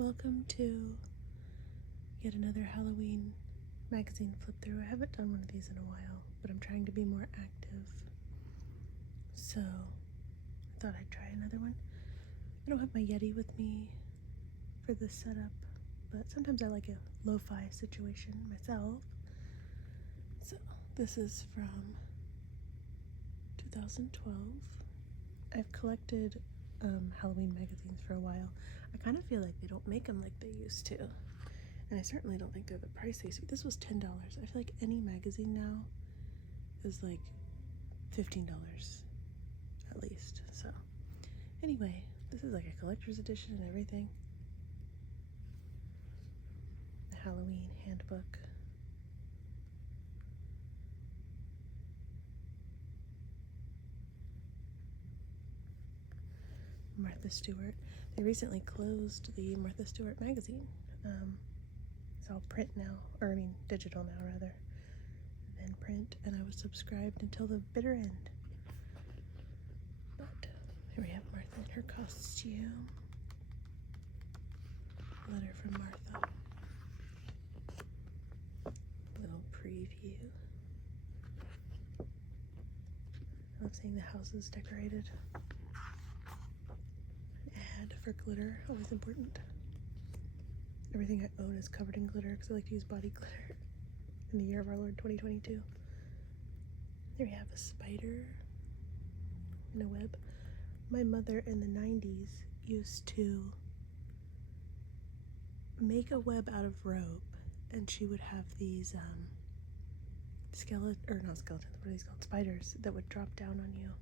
Welcome to yet another Halloween magazine flip through. I haven't done one of these in a while, but I'm trying to be more active. So I thought I'd try another one. I don't have my Yeti with me for this setup, but sometimes I like a lo-fi situation myself. So this is from 2012. I've collected Halloween magazines for a while. I kind of feel like they don't make them like they used to, and I certainly don't think they're the price they used to. This was $10. I feel like any magazine now is like $15 at least. So anyway, this is like a collector's edition and everything. The Halloween handbook. Martha Stewart. They recently closed the Martha Stewart magazine. It's all print now, or I mean digital now rather, than print, and I was subscribed until the bitter end. But here we have Martha in her costume. Letter from Martha. Little preview. I love seeing the houses decorated. Ad for glitter, always important. Everything I own is covered in glitter because I like to use body glitter in the year of our Lord 2022. Here we have a spider in a web. My mother in the 90s used to make a web out of rope, and she would have these spiders that would drop down on you.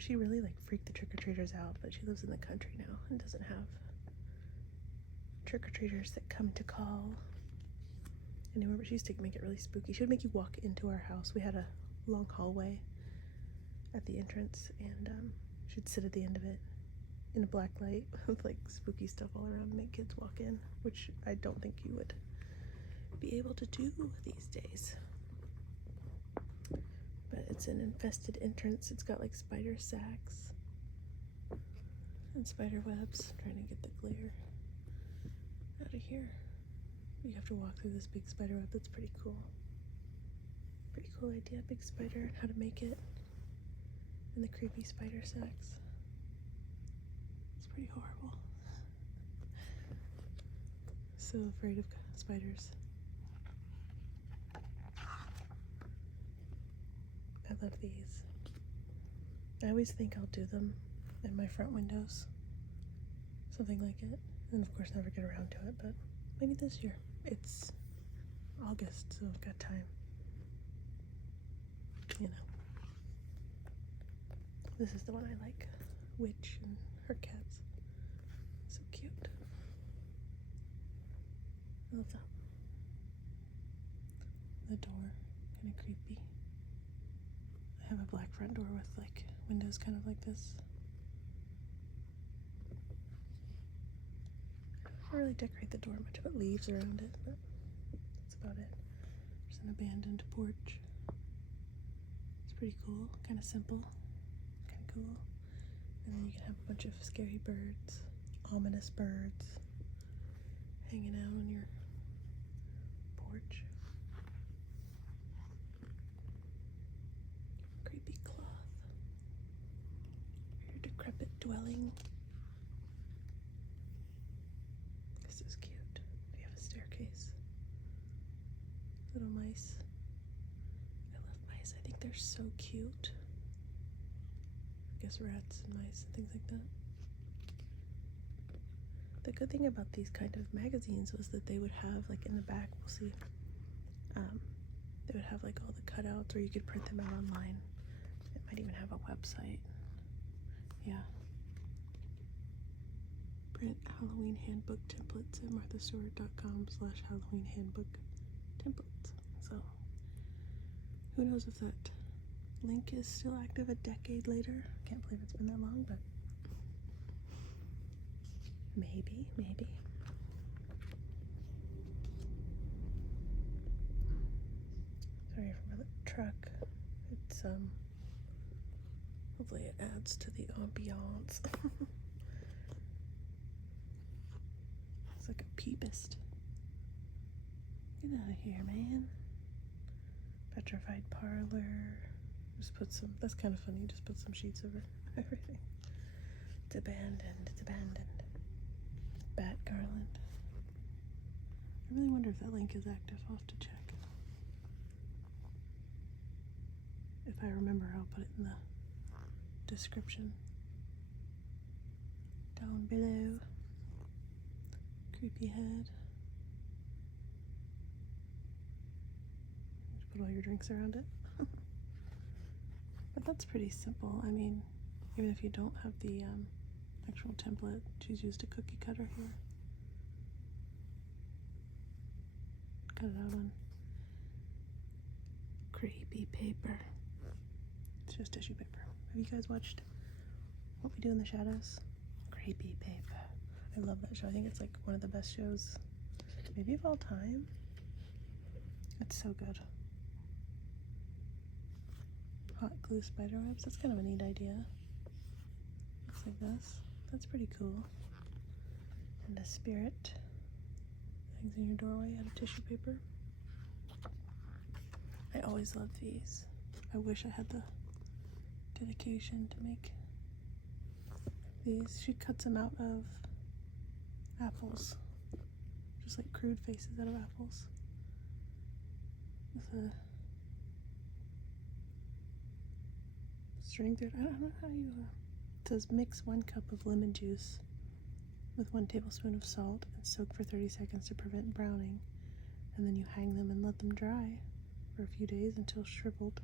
She really like freaked the trick-or-treaters out, but she lives in the country now and doesn't have trick-or-treaters that come to call anymore, but she used to make it really spooky. She would make you walk into our house. We had a long hallway at the entrance, and she'd sit at the end of it in a black light with like spooky stuff all around and make kids walk in, which I don't think you would be able to do these days. But it's an infested entrance. It's got like spider sacks and spider webs. I'm trying to get the glare out of here. You have to walk through this big spider web. That's pretty cool. Pretty cool idea. Big spider and how to make it. And the creepy spider sacks. It's pretty horrible. So afraid of spiders. I love these. I always think I'll do them in my front windows. Something like it. And of course never get around to it, but maybe this year. It's August, so I've got time. You know. This is the one I like. Witch and her cats. So cute. I love that. The door, kind of creepy. I have a black front door with like windows kind of like this. I don't really decorate the door much, but leaves around it, but that's about it. There's an abandoned porch. It's pretty cool, kind of simple, kind of cool. And then you can have a bunch of scary birds, ominous birds, hanging out on your porch. Creepy cloth. Your decrepit dwelling. This is cute. We have a staircase. Little mice. I love mice. I think they're so cute. I guess rats and mice and things like that. The good thing about these kind of magazines was that they would have, like in the back, we'll see, they would have like all the cutouts, or you could print them out online. It might even have a website. Yeah. Print Halloween handbook templates at marthastewart.com/Halloween handbook templates. So who knows if that link is still active a decade later. Can't believe it's been that long, but maybe. Sorry for the truck. It's hopefully it adds to the ambiance. like a peepist. Get out of here, man. Petrified parlor. Just put some, that's kind of funny, just put some sheets over everything. It's abandoned, it's abandoned. Bat garland. I really wonder if that link is active. I'll have to check. If I remember, I'll put it in the description down below. Creepy head. Just put all your drinks around it. But that's pretty simple. I mean, even if you don't have the actual template, she's used a cookie cutter here. Cut it out on creepy paper. It's just tissue paper. Have you guys watched What We Do in the Shadows? Creepy paper. I love that show. I think it's like one of the best shows, maybe of all time. It's so good. Hot glue spider webs. That's kind of a neat idea. Looks like this. That's pretty cool. And a spirit hangs in your doorway out of tissue paper. I always love these. I wish I had the dedication to make these. She cuts them out of apples. Just like crude faces out of apples. With a string through it. I don't know how you... It says mix 1 cup of lemon juice with 1 tablespoon of salt and soak for 30 seconds to prevent browning. And then you hang them and let them dry for a few days until shriveled.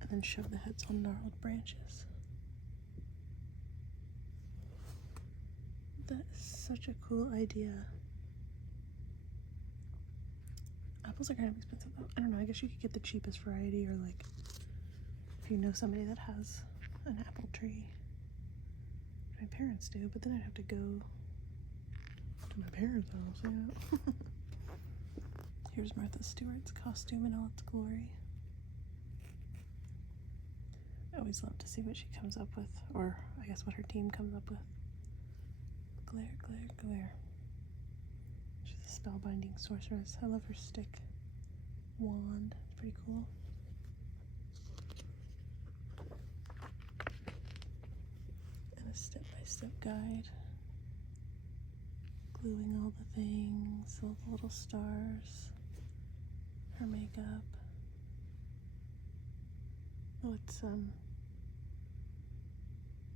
And then shove the heads on gnarled branches. That is such a cool idea. Apples are kind of expensive though. I don't know, I guess you could get the cheapest variety, or like if you know somebody that has an apple tree. My parents do, but then I'd have to go to my parents' house, yeah. Here's Martha Stewart's costume in all its glory. I always love to see what she comes up with, or I guess what her team comes up with. Glare, glare, glare. She's a spellbinding sorceress. I love her stick. Wand. It's pretty cool. And a step-by-step guide. Gluing all the things, all the little stars. Her makeup. Oh, it's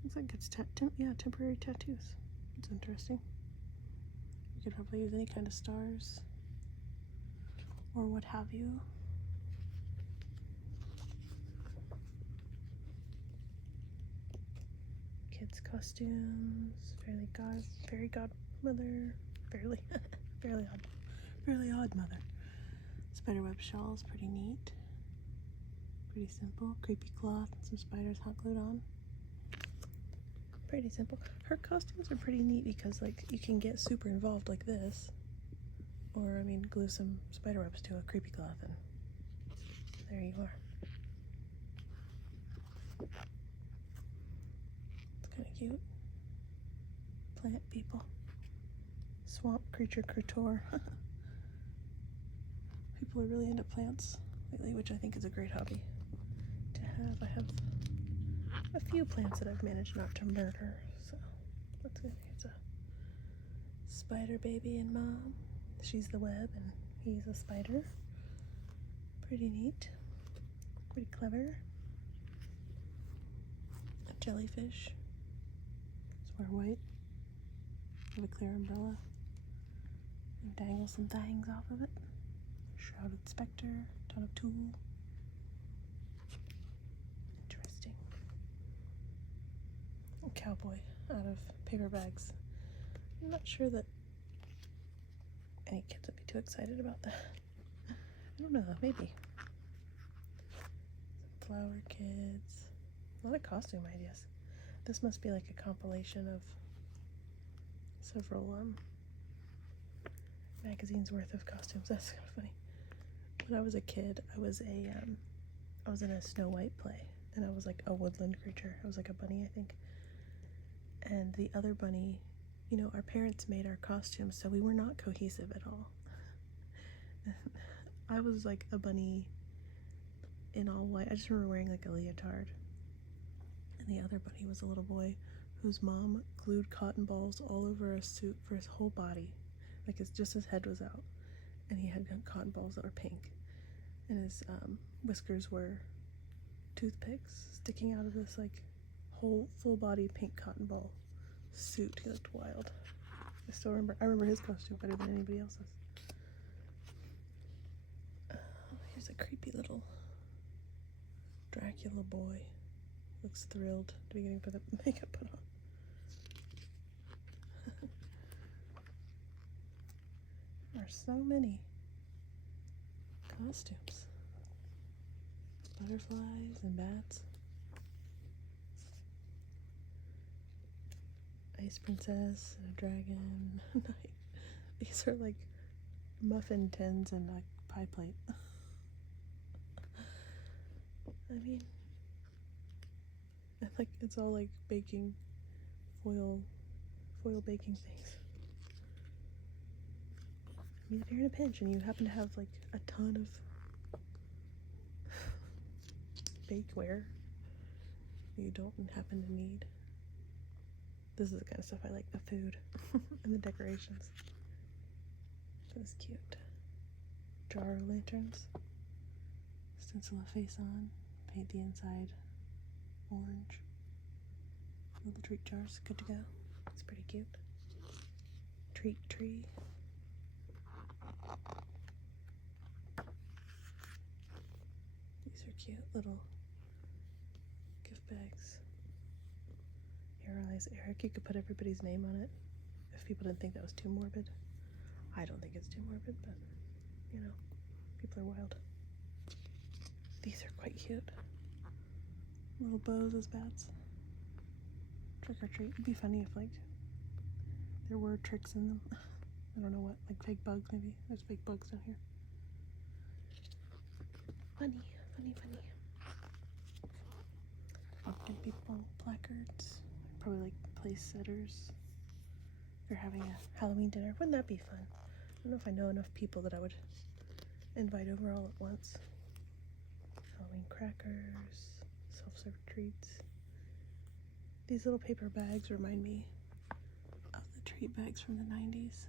looks like it's temporary tattoos. It's interesting. You could probably use any kind of stars or what have you. Kids' costumes, fairy godmother, fairly odd mother. Spiderweb shawls, pretty neat. Pretty simple. Creepy cloth and some spiders hot glued on. Pretty simple. Her costumes are pretty neat because like you can get super involved like this, or I mean glue some spider webs to a creepy cloth and there you are. It's kind of cute. Plant people. Swamp creature couture. People are really into plants lately, which I think is a great hobby to have. I have a few plants that I've managed not to murder, so that's good. It's a spider baby and mom. She's the web and he's a spider. Pretty neat. Pretty clever. A jellyfish. Just wear white. Have a clear umbrella. And dangle some things off of it. Shrouded specter. Ton of tulle. Interesting. A cowboy out of paper bags. I'm not sure that any kids would be too excited about that. I don't know, maybe. Some flower kids. A lot of costume ideas. This must be like a compilation of several magazines worth of costumes. That's kind of funny. When I was a kid, I was in a Snow White play, and I was like a woodland creature. I was like a bunny, I think. And the other bunny you know, our parents made our costumes, so we were not cohesive at all. I was like a bunny in all white. I just remember wearing like a leotard. And the other bunny was a little boy whose mom glued cotton balls all over a suit for his whole body. Like just his head was out. And he had cotton balls that were pink. And his whiskers were toothpicks sticking out of this like whole full body pink cotton ball suit. He looked wild. I remember his costume better than anybody else's. Here's a creepy little Dracula boy. Looks thrilled to be getting the makeup put on. There are so many costumes. Butterflies and bats. Ice princess and a dragon. These are like muffin tins and a pie plate. I mean, it's all like baking foil baking things. I mean, if you're in a pinch and you happen to have like a ton of bakeware you don't happen to need, this is the kind of stuff I like, the food and the decorations. This is cute. Jar lanterns. Stencil a face on. Paint the inside orange. Little treat jars, good to go. It's pretty cute. Treat tree. These are cute little gift bags. Here lies Eric. You could put everybody's name on it if people didn't think that was too morbid. I don't think it's too morbid, but you know, people are wild. These are quite cute. Little bows as bats. Trick or treat. It'd be funny if like there were tricks in them. I don't know what, like fake bugs maybe. There's fake bugs down here. Funny. Pumpkin people, placards. Probably like place setters. If you're having a Halloween dinner, wouldn't that be fun? I don't know if I know enough people that I would invite over all at once. Halloween crackers, self-serve treats. These little paper bags remind me of the treat bags from the 90s.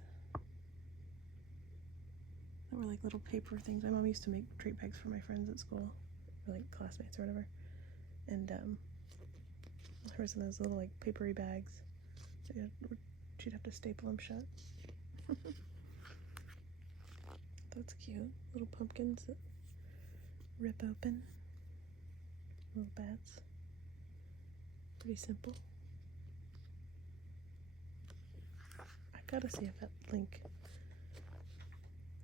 They were like little paper things. My mom used to make treat bags for my friends at school, or like classmates or whatever. And there was those little like papery bags. She'd have to staple them shut. That's cute. Little pumpkins that rip open. Little bats. Pretty simple. I gotta see if that link.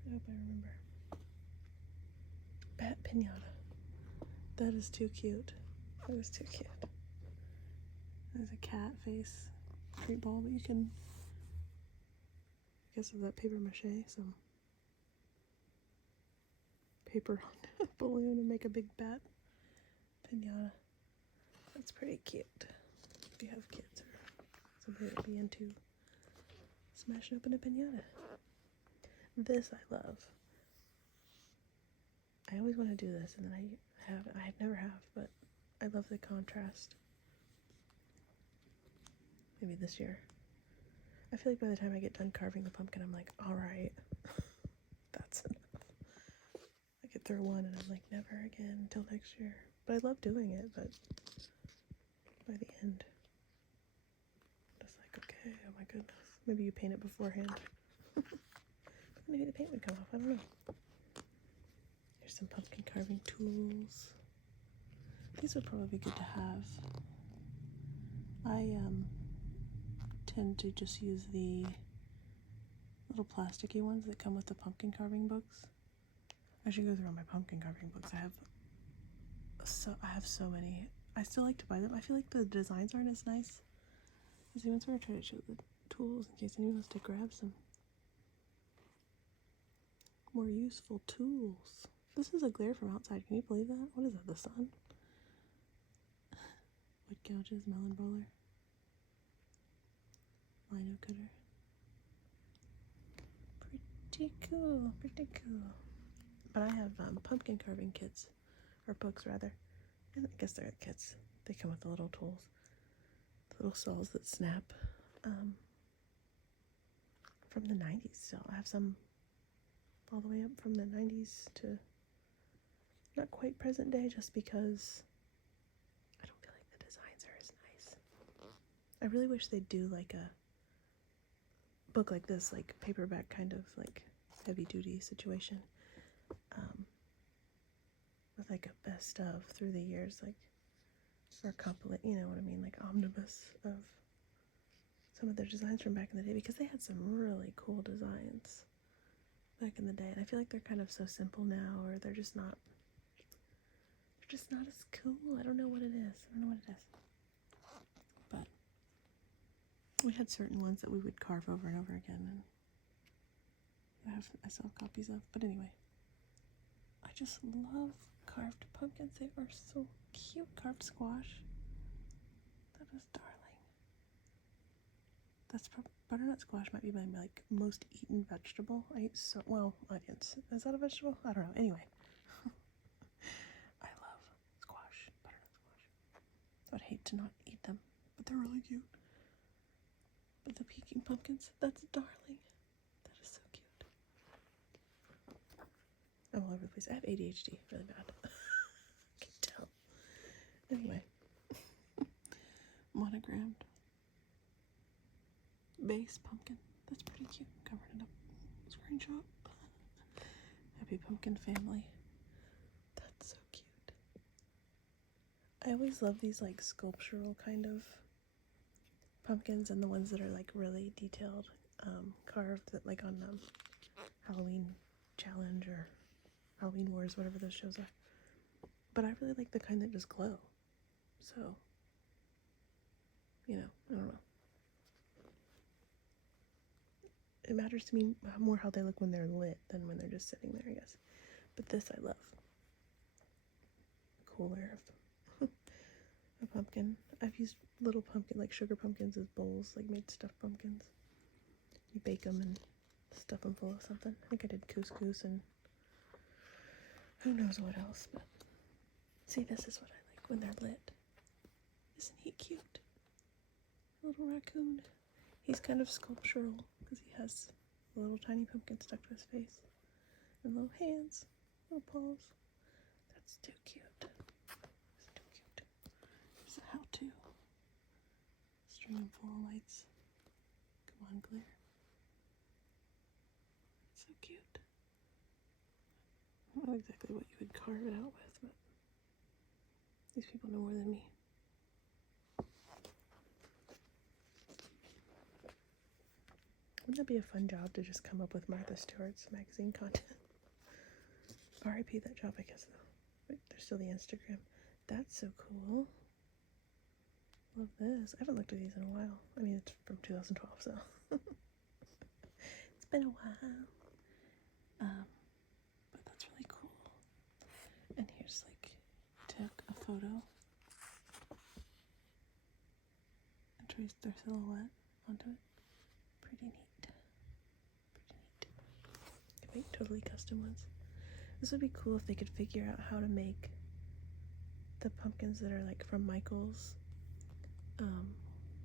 I hope I remember. Bat pinata. That is too cute. That is too cute. There's a cat face treat ball, but you can, I guess with that paper mache, some paper on a balloon and make a big bat pinata. That's pretty cute. If you have kids or somebody that'd be into smashing open a pinata. This I love. I always want to do this, and then I never have, but I love the contrast. Maybe this year. I feel like by the time I get done carving the pumpkin, I'm like, alright, that's enough. I get through one and I'm like, never again until next year. But I love doing it, but by the end, I'm just like, okay, oh my goodness. Maybe you paint it beforehand. Maybe the paint would come off, I don't know. Here's some pumpkin carving tools. These would probably be good to have. I tend to just use the little plasticky ones that come with the pumpkin carving books. I should go through all my pumpkin carving books. I have so many. I still like to buy them. I feel like the designs aren't as nice. Let's see, once we're trying to show the tools in case anyone wants to grab some more useful tools. This is a glare from outside. Can you believe that? What is that, the sun? Wood gouges, melon roller. lino cutter. Pretty cool, pretty cool. But I have pumpkin carving kits, or books rather. And I guess they're kits. They come with the little tools, the little saws that snap. From the 90s still. I have some all the way up from the 90s to not quite present day, just because I don't feel like the designs are as nice. I really wish they'd do like a book like this, like paperback kind of like heavy duty situation, with like a best of through the years, like, or a couple, you know what I mean, like omnibus of some of their designs from back in the day, because they had some really cool designs back in the day, and I feel like they're kind of so simple now, or they're just not as cool. I don't know what it is. But we had certain ones that we would carve over and over again, and I still have copies of. But anyway, I just love carved pumpkins. They are so cute. Carved squash. That is darling. Butternut squash might be my like most eaten vegetable. I eat so well. Onions. Is that a vegetable? I don't know. Anyway, I love squash, butternut squash. So I'd hate to not eat them, but they're really cute. But the Peking pumpkins, that's darling. That is so cute. I'm all over the place. I have ADHD really bad. I can tell. Anyway, monogrammed base pumpkin. That's pretty cute. Covered it up. Screenshot. Happy pumpkin family. That's so cute. I always love these like sculptural kind of pumpkins, and the ones that are like really detailed, carved, that like on Halloween Challenge or Halloween Wars, whatever those shows are. But I really like the kind that just glow. So, you know, I don't know. It matters to me more how they look when they're lit than when they're just sitting there, I guess. But this I love. Cooler of a pumpkin. I've used little pumpkin, like sugar pumpkins as bowls, like made stuffed pumpkins. You bake them and stuff them full of something. I think I did couscous and who knows what else. But see, this is what I like when they're lit. Isn't he cute? A little raccoon. He's kind of sculptural because he has a little tiny pumpkin stuck to his face and little hands, little paws. That's too cute. That's too cute. Here's a how-to. String him full of lights. Come on, glare. So cute. I don't know exactly what you would carve it out with, but these people know more than me. Wouldn't that be a fun job to just come up with Martha Stewart's magazine content? R.I.P. that job, I guess, though. Wait, there's still the Instagram. That's so cool. Love this. I haven't looked at these in a while. I mean, it's from 2012, so it's been a while. But that's really cool. And here's like, took a photo and traced their silhouette onto it. Pretty neat. Could make totally custom ones. This would be cool if they could figure out how to make the pumpkins that are like from Michael's.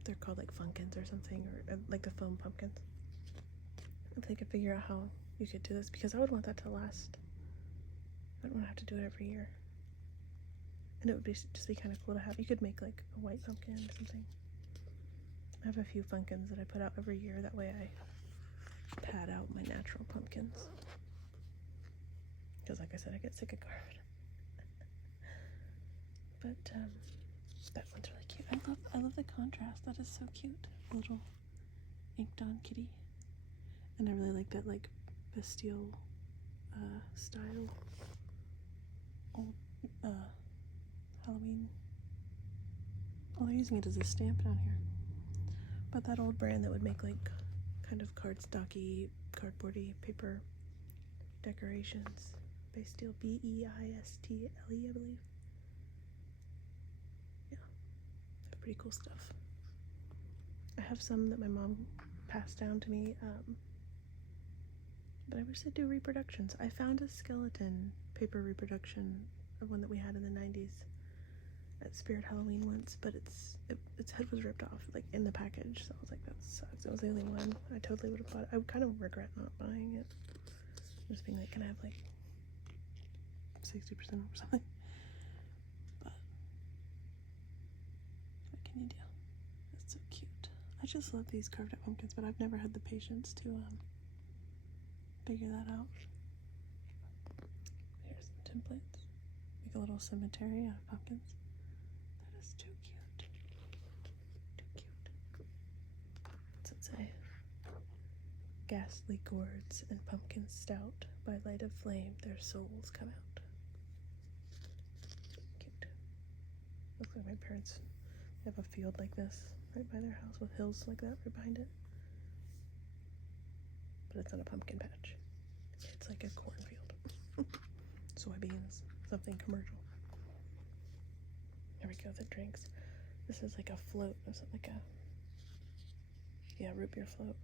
They're called like Funkins or something, or like the foam pumpkins. If they could figure out how you could do this, because I would want that to last. I don't want to have to do it every year. And it would just be kind of cool to have. You could make like a white pumpkin or something. I have a few Funkins that I put out every year. That way I pad out my natural pumpkins. Because like I said, I get sick of carving. But that one's really cute. I love the contrast. That is so cute. A little inked on kitty. And I really like that like Bastille style old Halloween. Well, they're using it as a stamp down here. But that old brand that would make like kind of cardstocky, cardboardy paper decorations. Bastille, Beistle, I believe. Yeah, they have pretty cool stuff. I have some that my mom passed down to me, but I wish they'd do reproductions. I found a skeleton paper reproduction of one that we had in the 90s at Spirit Halloween once, but its head was ripped off, like, in the package, so I was like, that sucks. It was the only one. I totally would have bought it. I would kind of regret not buying it. Just being like, can I have, like, 60% off or something? But what can you do? That's so cute. I just love these carved out pumpkins, but I've never had the patience to figure that out. Here's some templates. Make a little cemetery out of pumpkins. That is too cute. Too cute. What's it say? Ghastly gourds and pumpkin stout. By light of flame, their souls come out. Cute. Looks like my parents have a field like this right by their house with hills like that right behind it. But it's not a pumpkin patch. It's like a cornfield. Soybeans, something commercial. There we go, the drinks. This is like a float. Is it like a root beer float?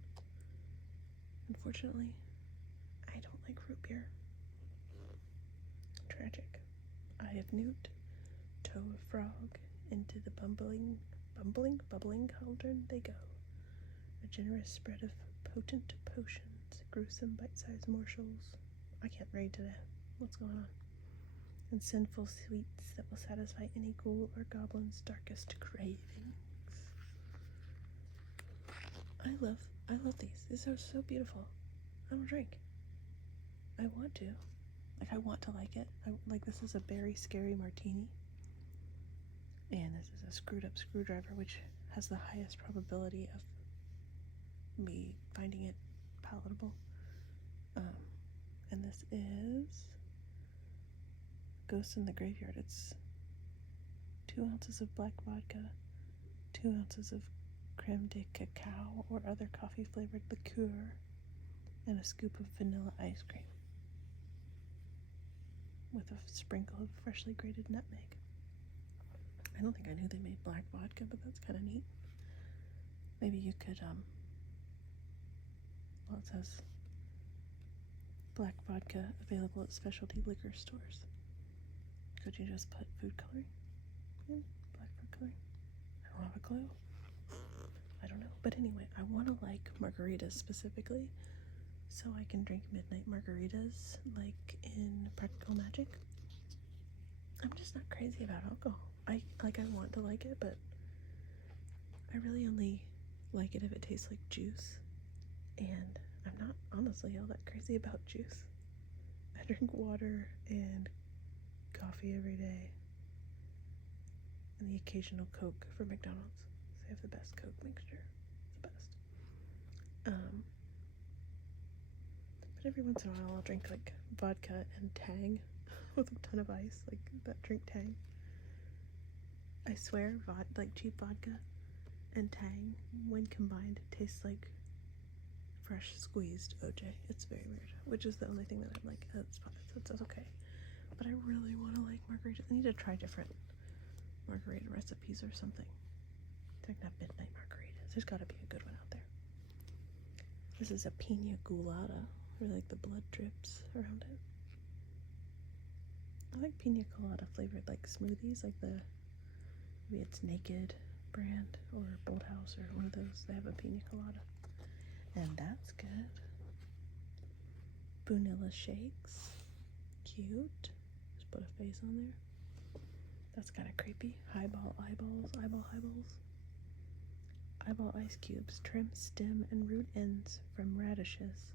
Unfortunately, I don't like root beer. Tragic. Eye of newt, toe of frog, into the bubbling cauldron they go. A generous spread of potent potions, gruesome bite-sized morsels. I can't read today. What's going on? And sinful sweets that will satisfy any ghoul or goblin's darkest cravings. I love these. These are so beautiful. I don't drink. I want to. I want to like it. This is a berry scary martini. And this is a screwed up screwdriver, which has the highest probability of me finding it palatable. And this is Ghost in the Graveyard. It's 2 ounces of black vodka, 2 ounces of creme de cacao or other coffee flavored liqueur, and a scoop of vanilla ice cream with a sprinkle of freshly grated nutmeg. I don't think I knew they made black vodka, but that's kind of neat. Maybe you could, well, it says black vodka available at specialty liquor stores. Could you just put food coloring in? Black food coloring? I don't have a clue. I don't know. But anyway, I want to like margaritas specifically, so I can drink midnight margaritas like in Practical Magic. I'm just not crazy about alcohol. I want to like it, but I really only like it if it tastes like juice. And I'm not honestly all that crazy about juice. I drink water and coffee every day, and the occasional Coke from McDonald's. They have the best Coke mixture. It's the best. But every once in a while I'll drink like vodka and Tang with a ton of ice, like that drink Tang. I swear, like cheap vodka and Tang, when combined, tastes like fresh squeezed OJ. It's very weird, which is the only thing that I'm like, that's okay. But I really want to like margaritas. I need to try different margarita recipes or something. I can have midnight margaritas. There's got to be a good one out there. This is a pina colada. I really like the blood drips around it. I like pina colada flavored like smoothies, like maybe it's Naked brand or Bold House or one of those. They have a pina colada, and that's good. Vanilla shakes, cute. Just put a face on there. That's kind of creepy. Eyeball ice cubes. Trim stem and root ends from radishes,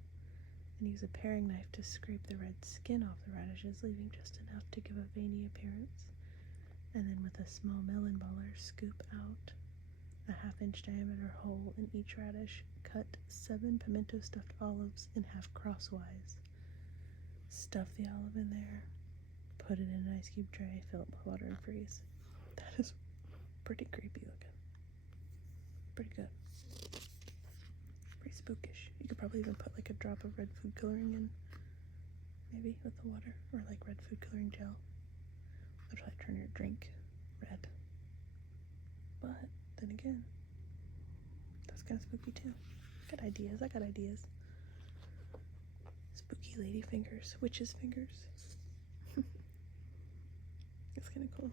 and use a paring knife to scrape the red skin off the radishes, leaving just enough to give a veiny appearance. And then with a small melon baller, scoop out a 1/2-inch diameter hole in each radish. Cut 7 pimento stuffed olives in half crosswise. Stuff the olive in there. Put it in an ice cube tray. Fill it with water and freeze. That is pretty creepy looking. Pretty good. Pretty spookish. You could probably even put like a drop of red food coloring in, maybe with the water, or like red food coloring gel. That'll probably turn your drink red. But then again, kind of spooky too. Got ideas. I got ideas. Spooky lady fingers. Witch's fingers. It's kind of cool.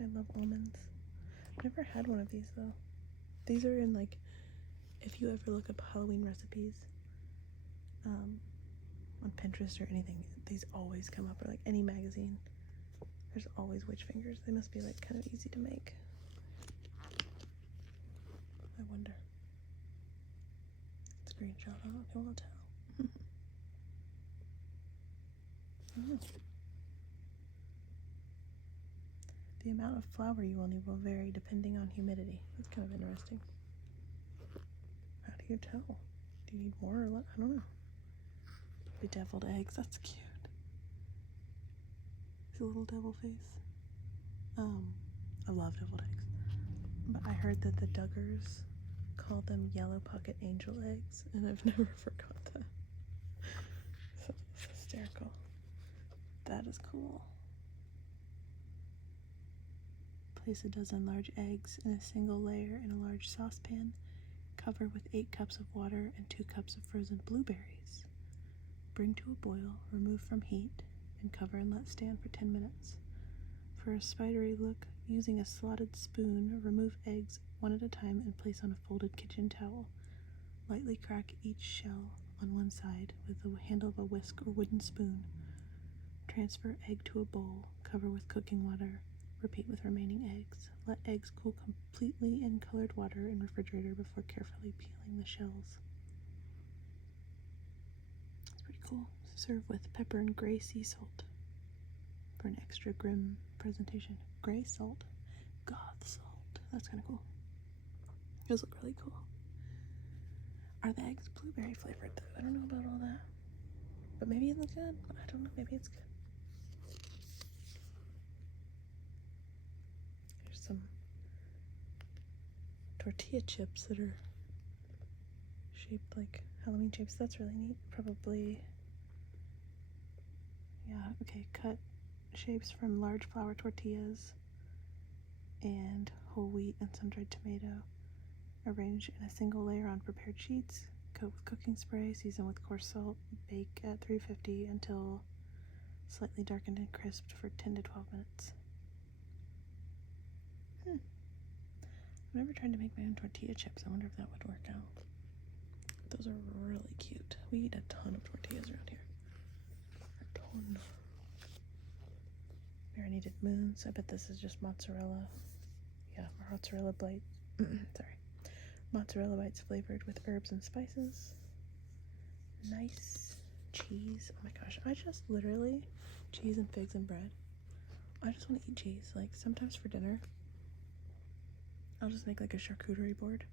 I love almonds. I've never had one of these though. These are in like, if you ever look up Halloween recipes on Pinterest or anything, these always come up, or like any magazine. There's always witch fingers. They must be like kind of easy to make. I wonder. Screenshot. I won't tell. Oh. The amount of flour you will need will vary depending on humidity. That's kind of interesting. How do you tell? Do you need more or less? I don't know. Bedeviled eggs. That's cute. His little devil face. I love deviled eggs. But I heard that the Duggars call them yellow pocket angel eggs, and I've never forgot that. So it's hysterical. That is cool. Place a dozen large eggs in a single layer in a large saucepan. Cover with 8 cups of water and 2 cups of frozen blueberries. Bring to a boil, remove from heat, and cover and let stand for 10 minutes. For a spidery look, using a slotted spoon, remove eggs one at a time and place on a folded kitchen towel. Lightly crack each shell on one side with the handle of a whisk or wooden spoon. Transfer egg to a bowl, cover with cooking water, repeat with remaining eggs. Let eggs cool completely in colored water in refrigerator before carefully peeling the shells. It's pretty cool. Serve with pepper and gray sea salt for an extra grim presentation. Gray salt, goth salt. That's kind of cool. Those look really cool. Are the eggs blueberry flavored though? I don't know about all that. But maybe it looks good. I don't know. Maybe it's good. There's some tortilla chips that are shaped like Halloween chips. That's really neat. Probably, yeah, okay, cut shapes from large flour tortillas and whole wheat and some dried tomato. Arrange in a single layer on prepared sheets. Coat with cooking spray, season with coarse salt. Bake at 350 until slightly darkened and crisped for 10 to 12 minutes. I've never tried to make my own tortilla chips. I wonder if that would work out. Those are really cute. We eat a ton of tortillas around here. A ton. Marinated moons. I bet this is just mozzarella. Yeah, mozzarella bites. Sorry. Mozzarella bites flavored with herbs and spices. Nice cheese. Oh my gosh. I just literally, cheese and figs and bread. I just want to eat cheese. Like sometimes for dinner, I'll just make like a charcuterie board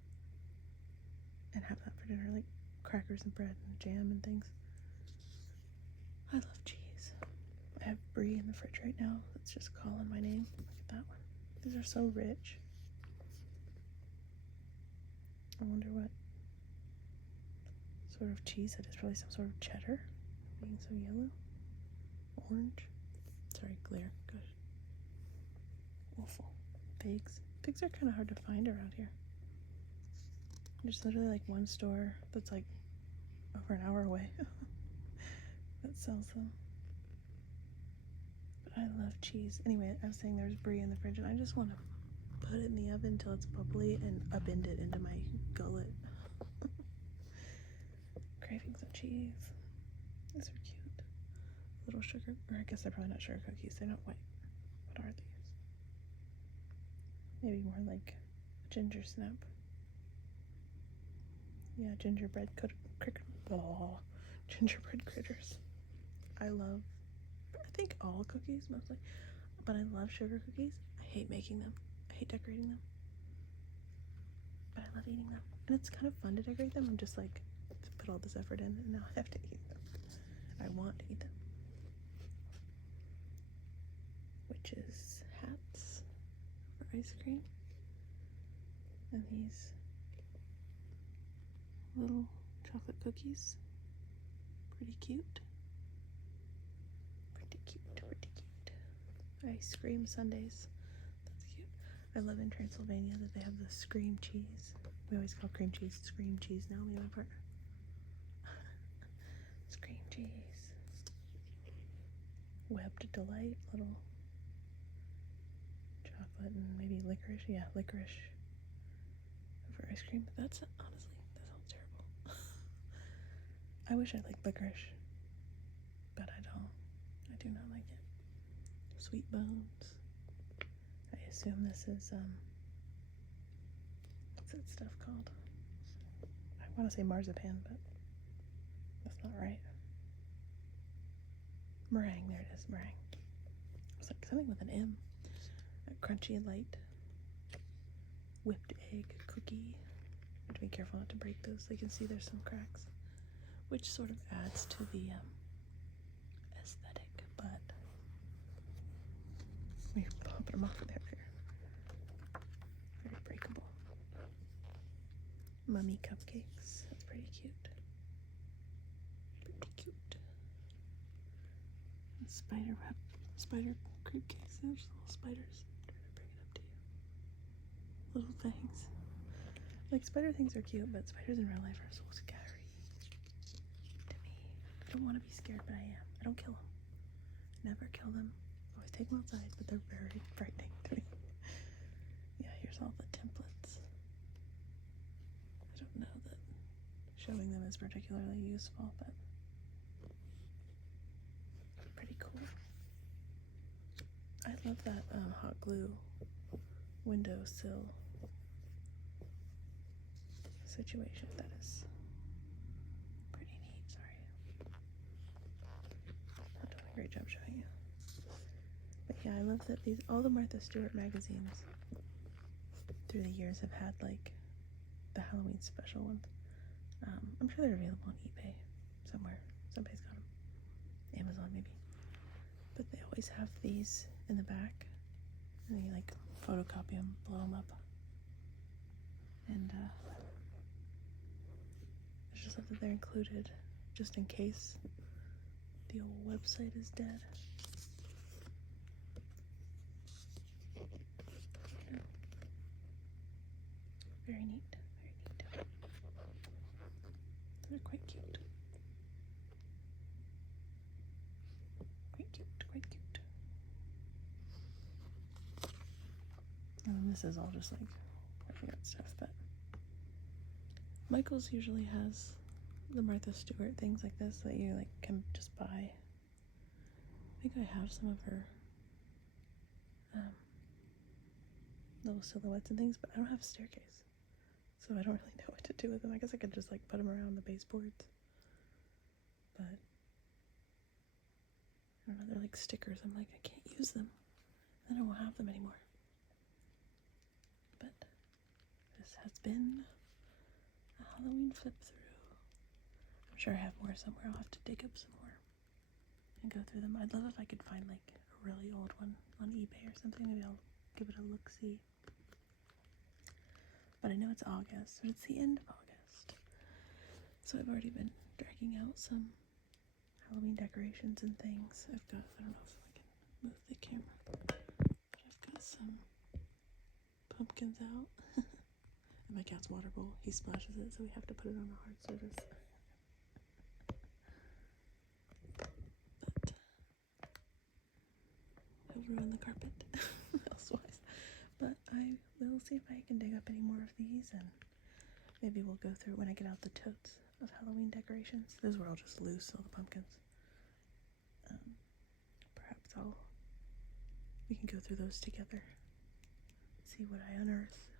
and have that for dinner. Like crackers and bread and jam and things. I love cheese. I have brie in the fridge right now. That's just calling my name. Look at that one. These are so rich. I wonder what sort of cheese it is. Probably some sort of cheddar, being so yellow. Orange. Sorry, glare. Gosh. Awful. Pigs. Pigs are kind of hard to find around here. There's literally like one store that's like over an hour away that sells them. But I love cheese. Anyway, I was saying there's brie in the fridge, and I just want to put it in the oven until it's bubbly and upend it into my gullet. Craving some cheese. These are cute. Little sugar, or I guess they're probably not sugar cookies. They're not white. What are these? Maybe more like a ginger snap. Yeah, gingerbread gingerbread critters. I think all cookies mostly, but I love sugar cookies. I hate making them. I hate decorating them, but I love eating them. And it's kind of fun to decorate them. I'm just like, put all this effort in, and now I have to eat them. I want to eat them. Witches' hats for ice cream. And these little chocolate cookies. Pretty cute. Pretty cute, pretty cute. Ice cream sundaes. That's cute. I love in Transylvania that they have the scream cheese. We always call cream cheese scream cheese now, me and my partner. Scream cheese. Webbed delight, little chocolate and maybe licorice. Yeah, licorice for ice cream. But that's honestly, that sounds terrible. I wish I liked licorice, but I don't. I do not like it. Sweet bones. I assume this is what's that stuff called? I want to say marzipan, but that's not right. Meringue, there it is, meringue. It's like something with an M. A crunchy, light, whipped egg cookie. I have to be careful not to break those. So you can see there's some cracks, which sort of adds to the aesthetic, but we're popping them off there. Very breakable. Mummy cupcakes. That's pretty cute. Pretty cute. And spider cream cakes. There's little spiders. I'm trying to bring it up to you. Little things. Like, spider things are cute, but spiders in real life are so scary to me. I don't want to be scared, but I am. I don't kill them. Never kill them. Always take them outside, but they're very frightening to me. Yeah, here's all the templates. I don't know that showing them is particularly useful, but pretty cool. I love that hot glue windowsill situation. That is pretty neat. Sorry. I'm doing a great job showing you. But yeah, I love that all the Martha Stewart magazines through the years have had like the Halloween special ones. I'm sure they're available on eBay somewhere. Somebody's got them. Amazon maybe. But they always have these in the back, and then you like photocopy them, blow them up, and I just love that they're included just in case the old website is dead. Yeah. Very neat, very neat. They're quite cute. Quite cute, quite cute. And this is all just like working out stuff, but Michael's usually has the Martha Stewart things like this that you like can just buy. I think I have some of her little silhouettes and things, but I don't have a staircase, so I don't really know what to do with them. I guess I could just like put them around the baseboards, but I don't know, they're like stickers. I'm like, I can't use them, then I won't have them anymore. But this has been a Halloween flip through. I'm sure I have more somewhere. I'll have to dig up some more and go through them. I'd love if I could find like a really old one on eBay or something. Maybe I'll give it a look-see. But I know it's August, but it's the end of August. So I've already been dragging out some Halloween decorations and things. I don't know if I can move the camera, but I've got some pumpkins out. And my cat's water bowl, he splashes it, so we have to put it on a hard surface. But I'll ruin the carpet elsewise. But I will see if I can dig up any more of these, and maybe we'll go through when I get out the totes of Halloween decorations. Those were all just loose, all the pumpkins. Perhaps we can go through those together, see what I unearth.